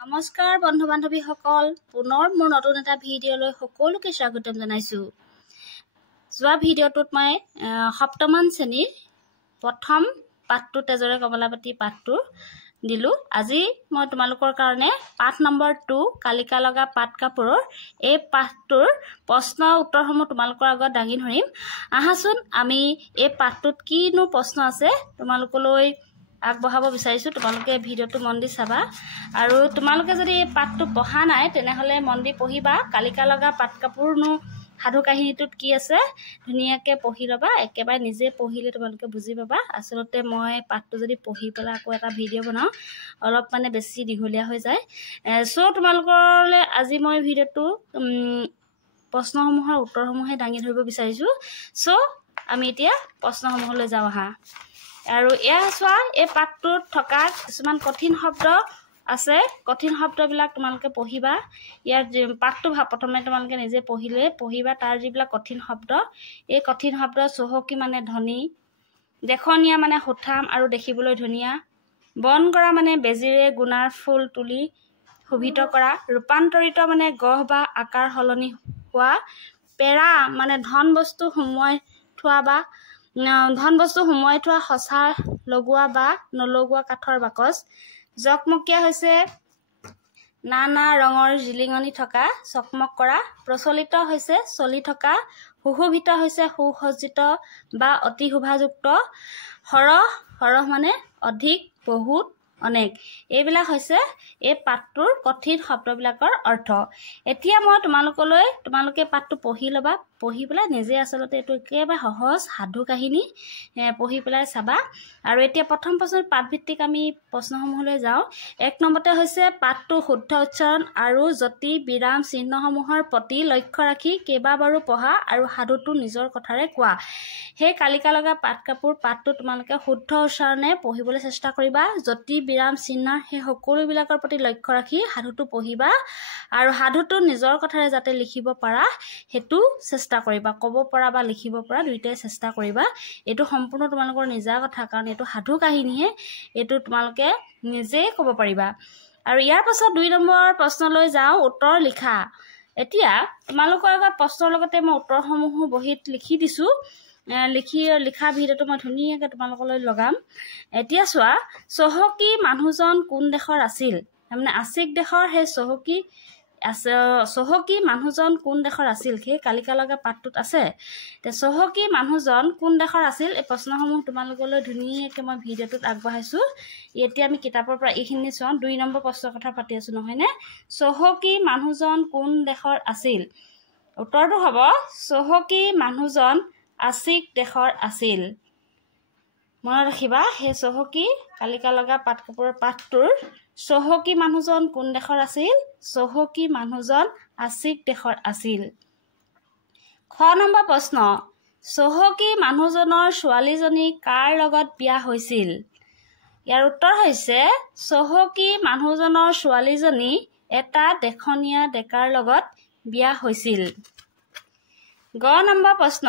নমস্কাৰ বন্ধু বান্ধৱীসকল, পুনৰ মোৰ নতুন এটা ভিডিঅ'লৈ সকলোকে স্বাগতম জনাইছোঁ। যোৱা ভিডিঅ'টোত মই সপ্তমমান শ্ৰেণীৰ প্ৰথম পাঠটো তেজৰে কমলাপতি পাঠটো দিলোঁ। আজি মই তোমালোকৰ কাৰণে পাঠ নম্বৰ 2 কালিকা লগা পাট কাপোৰৰ এই পাঠটোৰ প্ৰশ্ন উত্তৰসমূহ তোমালোকৰ আগত দাঙি ধৰিম। আহাচোন আমি এই পাঠটোত কিনো প্ৰশ্ন আছে তোমালোকলৈ আগবঢ়াব বিচাৰিছোঁ। তোমালোকে ভিডিঅ'টো মন দি চাবা, আৰু তোমালোকে যদি এই পাঠটো পঢ়া নাই তেনেহ'লে মন দি পঢ়িবা। কালিকা লগা পাট কাপোৰনো সাধু কাহিনীটোত কি আছে ধুনীয়াকৈ পঢ়ি ল'বা। একেবাৰে নিজে পঢ়িলে তোমালোকে বুজি পাবা। আচলতে মই পাঠটো যদি পঢ়ি পেলাই আকৌ এটা ভিডিঅ' বনাওঁ অলপ বেছি দীঘলীয়া হৈ যায়। তোমালোকলৈ আজি মই ভিডিঅ'টো প্ৰশ্নসমূহৰ উত্তৰসমূহে দাঙি ধৰিব বিচাৰিছোঁ। আমি এতিয়া প্ৰশ্নসমূহলৈ যাওঁ আহা। আৰু এয়া চোৱা, এই পাঠটোত থকা কিছুমান কঠিন শব্দ আছে। কঠিন শব্দবিলাক তোমালোকে পঢ়িবা। ইয়াৰ পাঠটো প্ৰথমে তোমালোকে নিজে পঢ়িবা। তাৰ যিবিলাক কঠিন শব্দ, এই কঠিন শব্দ চহকী মানে ধনী, দেখনীয়া মানে সুঠাম আৰু দেখিবলৈ ধুনীয়া, বন কৰা মানে বেজীৰে গুণাৰ ফুল তুলি শোভিত কৰা, ৰূপান্তৰিত মানে গঢ় বা আকাৰ সলনি হোৱা, পেৰা মানে ধন বস্তু সুমুৱাই থোৱা সঁচা লগোৱা বা নলগোৱা কাঠৰ বাকচ, জকমকীয়া হৈছে নানা ৰঙৰ জিলিঙনি থকা চকমক কৰা, প্ৰচলিত হৈছে চলি থকা, সুশোভিত হৈছে সুসজ্জিত বা অতি শোভাযুক্ত, সৰহ মানে অধিক, বহুত, অনেক। এইবিলাক হৈছে এই পাঠটোৰ কঠিন শব্দবিলাকৰ অৰ্থ। এতিয়া মই তোমালোকে পাঠটো পঢ়ি ল'বা। পঢ়ি পেলাই নিজে আচলতে এইটো একেবাৰে সহজ সাধু কাহিনী পঢ়ি পেলাই চাবা। আৰু এতিয়া প্ৰথম প্ৰশ্ন পাঠভিত্তিক আমি প্ৰশ্নসমূহলৈ যাওঁ। 1 নম্বৰতে হৈছে পাঠটো শুদ্ধ উচ্চাৰণ আৰু যতি বিৰাম চিহ্নসমূহৰ প্ৰতি লক্ষ্য ৰাখি কেইবাবাৰো পঢ়া আৰু সাধুটো নিজৰ কথাৰে কোৱা। সেই কালিকা লগা পাট কাপোৰ পাঠটো তোমালোকে শুদ্ধ উচ্চাৰণে পঢ়িবলৈ চেষ্টা কৰিবা। যতি বিৰাম চিহ্নৰ সেই সকলোবিলাকৰ প্ৰতি লক্ষ্য ৰাখি সাধুটো পঢ়িবা, আৰু সাধুটো নিজৰ কথাৰে যাতে লিখিব পাৰা সেইটো চেষ্টা কৰিবা। ক'ব পৰা বা লিখিব পৰা দুইটাই চেষ্টা কৰিবা। এইটো সম্পূৰ্ণ তোমালোকৰ নিজা কথা, কাৰণ এইটো সাধু কাহিনীহে, এইটো তোমালোকে নিজেই ক'ব পাৰিবা। আৰু ইয়াৰ পাছত 2 নম্বৰ প্ৰশ্নলৈ যাওঁ, উত্তৰ লিখা। এতিয়া তোমালোকৰ আগত প্ৰশ্নৰ লগতে মই উত্তৰসমূহো বহীত লিখি দিছোঁ। লিখা ভিডিঅ'টো মই ধুনীয়াকৈ তোমালোকলৈ লগাম। এতিয়া চোৱা, চহকী মানুহজন কোন দেশৰ আছিল? তাৰমানে আছিক দেশৰ সেই চহকী মানুহজন কোন দেশৰ আছিল? সেই কালিকা লগা পাঠটোত আছে। চহকী মানুহজন কোন দেশৰ আছিল? এই প্ৰশ্নসমূহ তোমালোকলৈ ধুনীয়াকৈ মই ভিডিঅ'টোত আগবঢ়াইছোঁ। এতিয়া আমি কিতাপৰ পৰা এইখিনি চাওঁ। 2 নম্বৰ প্ৰশ্নৰ কথা পাতি আছোঁ নহয়নে? চহকী মানুহজন কোন দেশৰ আছিল? উত্তৰটো হ'ব চহকী মানুহজন আছিক দেশৰ আছিল। মনত ৰাখিবা, সেই চহকী কালিকা লগা পাট কাপোৰৰ পাঠটোৰ চহকী মানুহজন কোন দেশৰ আছিল? চহকী মানুহজন আছিক দেশৰ আছিল। খ নম্বৰ প্ৰশ্ন, চহকী মানুহজনৰ ছোৱালীজনী কাৰ লগত বিয়া হৈছিল? ইয়াৰ উত্তৰ হৈছে চহকী মানুহজনৰ ছোৱালীজনী এটা দেখনীয়া ডেকাৰ লগত বিয়া হৈছিল। গ নম্বৰ প্ৰশ্ন,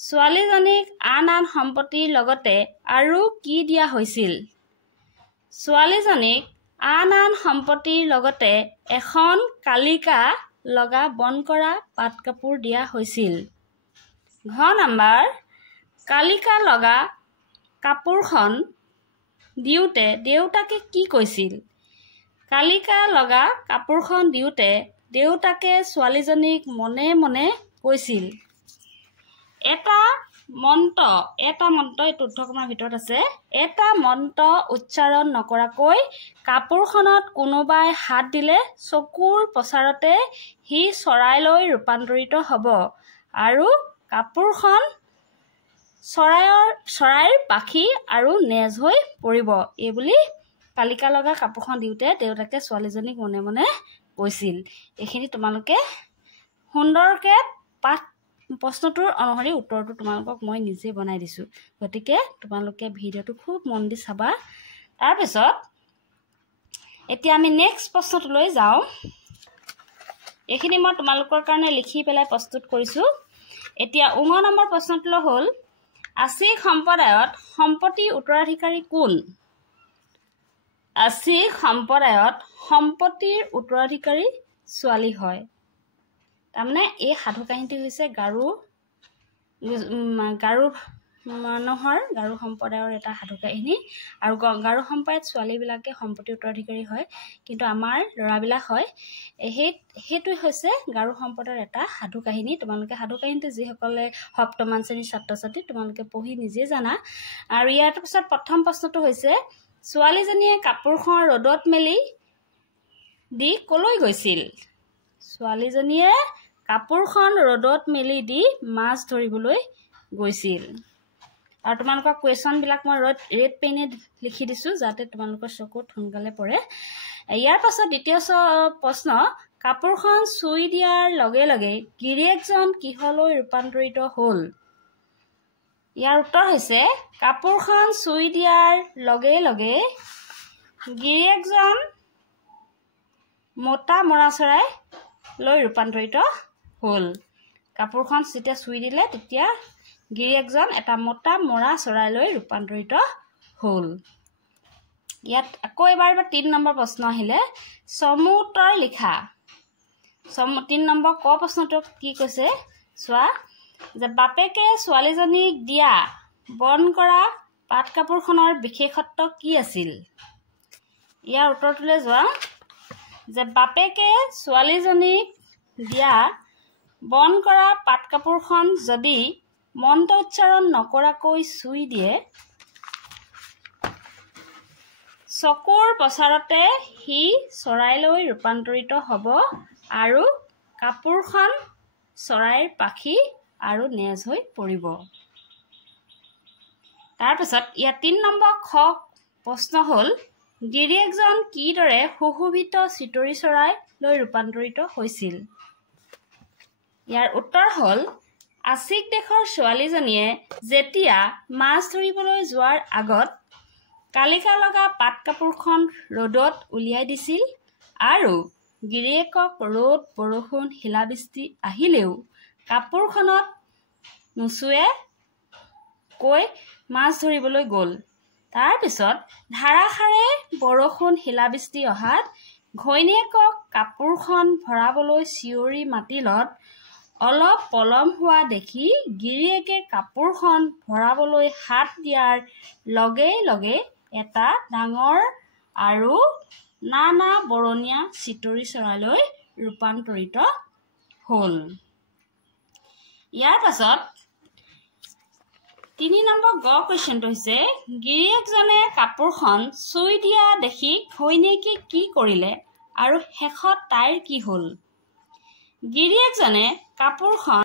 ছোৱালীজনীক আন সম্পত্তিৰ লগতে আৰু কি দিয়া হৈছিল? ছোৱালীজনীক আন সম্পত্তিৰ লগতে এখন কালিকা লগা বন কৰা পাট কাপোৰ দিয়া হৈছিল। ঘ নম্বৰ, কালিকা লগা কাপোৰখন দিওঁতে দেউতাকে কি কৈছিল? কালিকা লগা কাপোৰখন দিওঁতে দেউতাকে ছোৱালীজনীক মনে মনে কৈছিল। এটা মন্ত্ৰ এইটো উদ্ধকমাৰ ভিতৰত আছে। এটা মন্ত্ৰ উচ্চাৰণ নকৰাকৈ কাপোৰখনত কোনোবাই হাত দিলে চকুৰ প্ৰচাৰতে সি চৰাইলৈ ৰূপান্তৰিত হ'ব আৰু কাপোৰখন চৰাইৰ পাখি আৰু নেজ হৈ পৰিব। এইবুলি কালিকা লগা কাপোৰখন দিওঁতে দেউতাকে ছোৱালীজনীক মনে মনে কৈছিল। এইখিনি তোমালোকে সুন্দৰকৈ প্ৰশ্নটোৰ অনুসৰি উত্তৰটো তোমালোকক মই নিজে বনাই দিছোঁ। গতিকে তোমালোকে ভিডিঅ'টো খুব মন দি চাবা। তাৰপিছত এতিয়া আমি নেক্সট প্ৰশ্নটোলৈ যাওঁ। এইখিনি মই তোমালোকৰ কাৰণে লিখি পেলাই প্ৰস্তুত কৰিছোঁ। এতিয়া 9 নম্বৰ প্ৰশ্নটো হ'ল, আছিক সম্প্ৰদায়ত সম্পত্তিৰ উত্তৰাধিকাৰী কোন? আছিক সম্প্ৰদায়ত সম্পত্তিৰ উত্তৰাধিকাৰী ছোৱালী হয়। তাৰমানে এই সাধু কাহিনীটো হৈছে গাৰো মানুহৰ গাৰো সম্প্ৰদায়ৰ এটা সাধু কাহিনী। আৰু গাৰো সম্প্ৰদায়ত ছোৱালীবিলাকে সম্পত্তিৰ উত্তৰাধিকাৰী হয়, কিন্তু আমাৰ ল'ৰাবিলাক হয়। সেইটো হৈছে গাৰো সম্প্ৰদায়ৰ এটা সাধু কাহিনী। তোমালোকে সাধু কাহিনীটো যিসকলে সপ্তমমান শ্ৰেণীৰ ছাত্ৰ ছাত্ৰী তোমালোকে পঢ়ি নিজে জানা। আৰু ইয়াৰ পিছত প্ৰথম প্ৰশ্নটো হৈছে ছোৱালীজনীয়ে কাপোৰখন ৰ'দত মেলি দি কলৈ গৈছিল? ছোৱালীজনীয়ে কাপোৰখন ৰ'দত মেলি দি মাছ ধৰিবলৈ গৈছিল। আৰু তোমালোকৰ কুৱেশ্যনবিলাক মই ৰেড পেনে লিখি দিছোঁ যাতে তোমালোকৰ চকুত সোনকালে পৰে। ইয়াৰ পাছত দ্বিতীয় প্ৰশ্ন, কাপোৰখন চুই দিয়াৰ লগে লগে গিৰিয়েকজন কিহলৈ ৰূপান্তৰিত হ'ল? ইয়াৰ উত্তৰ হৈছে কাপোৰখন চুই দিয়াৰ লগে লগে গিৰিয়েকজন মতা মৰা চৰাইলৈ ৰূপান্তৰিত হ'ল। কাপোৰখন যেতিয়া চুই দিলে তেতিয়া গিৰিয়েকজন এটা মতা মৰা চৰাইলৈ ৰূপান্তৰিত হ'ল। ইয়াত আকৌ এবাৰ ৩ নম্বৰ প্ৰশ্ন আহিলে চমু উত্তৰ লিখা। ৩ নম্বৰ ক প্ৰশ্নটো কি কৈছে চোৱা, যে বাপেকে ছোৱালীজনীক দিয়া বন কৰা পাট কাপোৰখনৰ বিশেষত্ব কি আছিল? ইয়াৰ উত্তৰটোলৈ যোৱা, যে বাপেকে ছোৱালীজনীক দিয়া বন কৰা পাট কাপোৰখন যদি মন্ত্ৰ উচ্চাৰণ নকৰাকৈ চুই দিয়ে, চকুৰ প্ৰচাৰতে সি চৰাইলৈ ৰূপান্তৰিত হ'ব আৰু কাপোৰখন চৰাইৰ পাখি আৰু নেজ হৈ পৰিব। তাৰপিছত ইয়াত ৩ নম্বৰ খ প্ৰশ্ন হ'ল গিৰিয়েকজন কিদৰে সুশোভিত চিতৰি চৰাইলৈ ৰূপান্তৰিত হৈছিল? ইয়াৰ উত্তৰ হ'ল আছিক দেশৰ ছোৱালীজনীয়ে যেতিয়া মাছ ধৰিবলৈ যোৱাৰ আগত কালিকা লগা পাট কাপোৰখন ৰ'দত উলিয়াই দিছিল আৰু গিৰিয়েকক ৰ'দ বৰষুণ শিলাবৃষ্টি আহিলেও কাপোৰখনত নুচুৱে কৈ মাছ ধৰিবলৈ গ'ল। তাৰপিছত ধাৰাসাৰে বৰষুণ শিলাবৃষ্টি অহাত ঘৈণীয়েকক কাপোৰখন ভৰাবলৈ চিঞৰি মাতিলত অলপ পলম হোৱা দেখি গিৰিয়েকে কাপোৰখন ভৰাবলৈ হাত দিয়াৰ লগে লগে এটা ডাঙৰ আৰু নানা বৰণীয়া চিতৰি চৰাইলৈ ৰূপান্তৰিত হ'ল। ইয়াৰ পাছত ৩ নম্বৰ গ কুৱেশ্যনটো হৈছে গিৰিয়েকজনে কাপোৰখন চুই দিয়া দেখি ঘৈণীয়েকে কি কৰিলে আৰু শেষত তাইৰ কি হ'ল? গিৰিয়েকজনে কাপোৰখন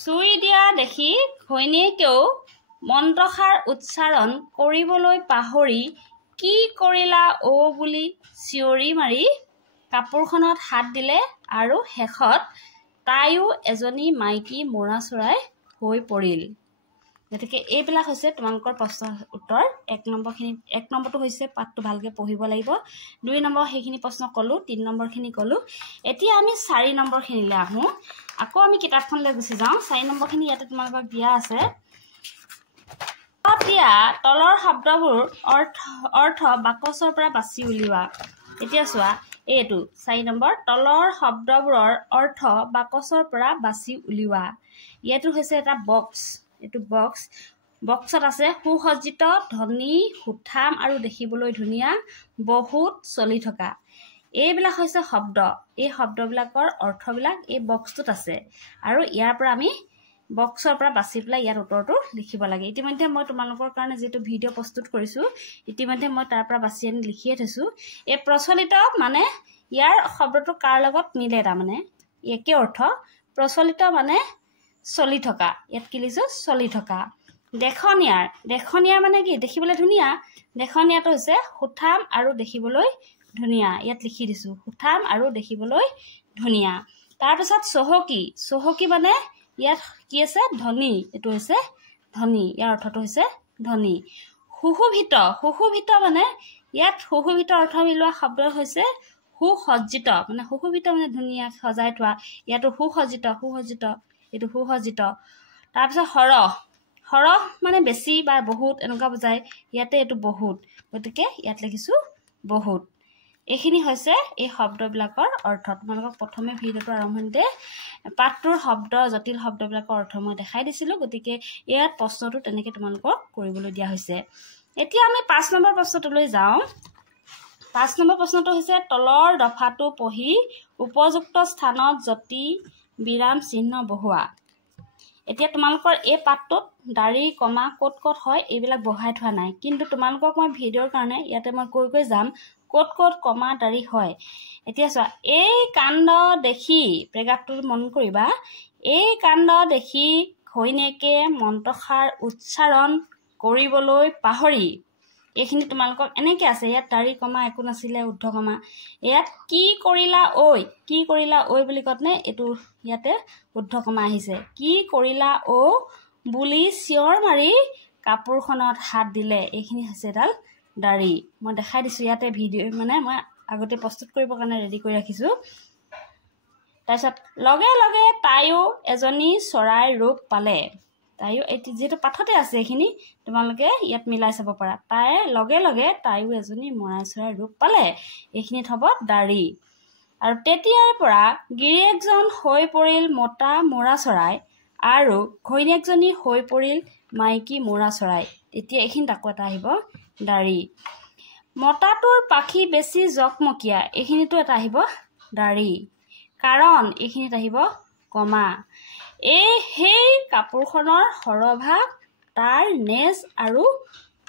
চুই দিয়া দেখি ঘৈণীয়েকেও মন্ত্ৰষাৰ উচ্চাৰণ কৰিবলৈ পাহৰি কি কৰিলা বুলি চিঞৰি মাৰি কাপোৰখনত হাত দিলে আৰু শেষত তাইও এজনী মাইকী মৰা চৰাই হৈ পৰিল। গতিকে এইবিলাক হৈছে তোমালোকৰ প্ৰশ্নৰ উত্তৰ। ১ নম্বৰটো হৈছে পাঠটো ভালকৈ পঢ়িব লাগিব। ২ নম্বৰ সেইখিনি প্ৰশ্ন ক'লোঁ, ৩ নম্বৰখিনি ক'লোঁ। এতিয়া আমি ৪ নম্বৰখিনিলৈ আহোঁ। আকৌ আমি কিতাপখনলৈ গুচি যাওঁ। ৪ নম্বৰখিনি ইয়াতে তোমালোকক দিয়া আছে। দিয়া তলৰ শব্দবোৰ অৰ্থ বাকচৰ পৰা বাছি উলিওৱা। এতিয়া চোৱা, এইটো ৪ নম্বৰ তলৰ শব্দবোৰৰ অৰ্থ বাকচৰ পৰা বাছি উলিওৱা। ইয়াতো হৈছে এটা বক্স। এইটো বক্সত আছে সুসজ্জিত, ধনী, সুঠাম আৰু দেখিবলৈ ধুনীয়া, বহুত চলি থকা। এইবিলাক হৈছে শব্দ। এই শব্দবিলাকৰ অৰ্থবিলাক এই বক্সটোত আছে আৰু ইয়াৰ পৰা আমি বক্সৰ পৰা বাছি পেলাই ইয়াত উত্তৰটো লিখিব লাগে। ইতিমধ্যে মই তোমালোকৰ কাৰণে যিটো ভিডিঅ' প্ৰস্তুত কৰিছোঁ ইতিমধ্যে মই তাৰ পৰা বাছি আনি লিখিয়ে থৈছোঁ। এই প্ৰচলিত মানে ইয়াৰ শব্দটো কাৰ লগত মিলে, তাৰমানে একে অৰ্থ। প্ৰচলিত মানে চলি থকা, ইয়াত কি লিখিছোঁ চলি থকা। দেখনীয়াৰ মানে কি দেখিবলৈ ধুনীয়া। দেখনীয়াটো হৈছে সুঠাম আৰু দেখিবলৈ ধুনীয়া। ইয়াত লিখি দিছোঁ সুঠাম আৰু দেখিবলৈ ধুনীয়া। তাৰপিছত চহকী মানে ইয়াত কি আছে ধনী, এইটো হৈছে ধনী, ইয়াৰ অৰ্থটো হৈছে ধনী। সুশোভিত মানে ইয়াত সুশোভিত অৰ্থ মিলোৱা শব্দ হৈছে সুসজ্জিত, মানে সুশোভিত মানে ধুনীয়া সজাই থোৱা। ইয়াতো সুসজ্জিত, এইটো সুসজ্জিত। তাৰপিছত সৰহ মানে বেছি বা বহুত এনেকুৱা বুজায় ইয়াতে এইটো বহুত গতিকে ইয়াত লিখিছোঁ বহুত এইখিনি হৈছে এই শব্দবিলাকৰ অৰ্থ তোমালোকক প্ৰথমে ভিডিঅ'টো আৰম্ভণিতে পাঠটোৰ শব্দ জটিল শব্দবিলাকৰ অৰ্থ মই দেখাই দিছিলোঁ গতিকে ইয়াত প্ৰশ্নটো তেনেকৈ তোমালোকক কৰিবলৈ দিয়া হৈছে এতিয়া আমি 5 নম্বৰ প্ৰশ্নটোলৈ যাওঁ 5 নম্বৰ প্ৰশ্নটো হৈছে তলৰ দফাটো পঢ়ি উপযুক্ত স্থানত যতি বিৰাম চিহ্ন বহুৱা এতিয়া তোমালোকৰ এই পাঠটোত দাঢ়ি কমা ক'ত ক'ত হয় এইবিলাক বহাই থোৱা নাই কিন্তু তোমালোকক মই ভিডিঅ'ৰ কাৰণে ইয়াতে মই কৈ যাম ক'ত ক'ত কমা দাঢ়ি হয় এতিয়া চোৱা এই কাণ্ড দেখি প্ৰেগাপটো মন কৰিবা এই কাণ্ড দেখি ঘৈণীয়েকে মন্ত্ৰষাৰ উচ্চাৰণ কৰিবলৈ পাহৰি এইখিনি তোমালোকক এনেকৈ আছে ইয়াত দাঢ়ি কমা একো নাছিলে ঊৰ্ধ কমা ইয়াত কি কৰিলা ঐ বুলি কওঁতে এইটো ইয়াতে ঊৰ্ধ কমা আহিছে কি কৰিলা বুলি চিঞৰ মাৰি কাপোৰখনত হাত দিলে এইখিনি হৈছে এডাল দাঢ়ি মই দেখাই দিছোঁ ইয়াতে ভিডিঅ' মানে মই আগতে প্ৰস্তুত কৰিবৰ কাৰণে ৰেডি কৰি ৰাখিছোঁ তাৰপিছত লগে লগে তাইও এজনী চৰাই ৰূপ পালে তাইও যেহেতু পাঠতে আছে এইখিনি তোমালোকে ইয়াত মিলাই চাব পাৰা তাই লগে লগে তাইও এজনী মৰাই চৰাই ৰূপ পালে এইখিনিত হ'ব দাঢ়ি আৰু তেতিয়াৰ পৰা গিৰিয়েকজন হৈ পৰিল মতা মৰা চৰাই আৰু ঘৈণীয়েকজনী হৈ পৰিল মাইকী মৰা চৰাই এতিয়া এইখিনিত আকৌ এটা আহিব দাঢ়ি মতাটোৰ পাখি বেছি জকমকীয়া এইখিনিতো এটা আহিব দাঢ়ি কাৰণ এইখিনিত আহিব কমা সেই কাপোৰখনৰ সৰভাগ তাৰ নেজ আৰু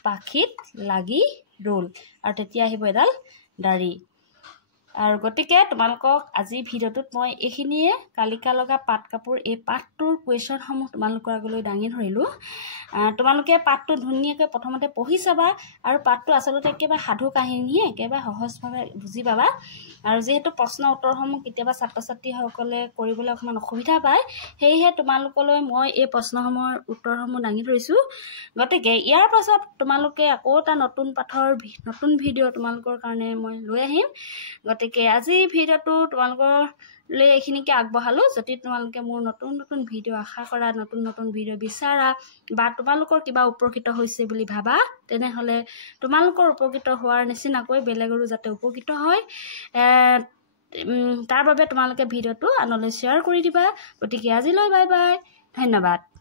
পাখিত লাগি ৰ'ল আৰু তেতিয়া আহিব এডাল দাঢ়ি আৰু গতিকে তোমালোকক আজি ভিডিঅ'টোত মই এইখিনিয়ে কালিকা লগা পাট কাপোৰ এই পাঠটোৰ কুৱেশ্যনসমূহ তোমালোকৰ আগলৈ দাঙি ধৰিলোঁ তোমালোকে পাঠটো ধুনীয়াকৈ প্ৰথমতে পঢ়ি চাবা আৰু পাঠটো আচলতে একেবাৰে সাধু কাহিনীয়ে একেবাৰে সহজভাৱে বুজি পাবা আৰু যিহেতু প্ৰশ্ন উত্তৰসমূহ কেতিয়াবা ছাত্ৰ ছাত্ৰীসকলে কৰিবলৈ অকণমান অসুবিধা পায় সেয়েহে তোমালোকলৈ মই এই প্ৰশ্নসমূহৰ উত্তৰসমূহ দাঙি ধৰিছোঁ গতিকে ইয়াৰ পাছত তোমালোকে আকৌ এটা নতুন পাঠৰ নতুন ভিডিঅ' তোমালোকৰ কাৰণে মই লৈ আহিম গতিকে আজি ভিডিঅ'টো তোমালোকলৈ এইখিনিকে আগবঢ়ালোঁ যদি তোমালোকে মোৰ নতুন ভিডিঅ' আশা কৰা নতুন ভিডিঅ' বিচাৰা বা তোমালোকৰ কিবা উপকৃত হৈছে বুলি ভাবা তেনেহ'লে তোমালোকৰ উপকৃত হোৱাৰ নিচিনাকৈ বেলেগৰো যাতে উপকৃত হয় তাৰ বাবে তোমালোকে ভিডিঅ'টো আনলৈ শ্বেয়াৰ কৰি দিবা গতিকে আজিলৈ বাই বাই ধন্যবাদ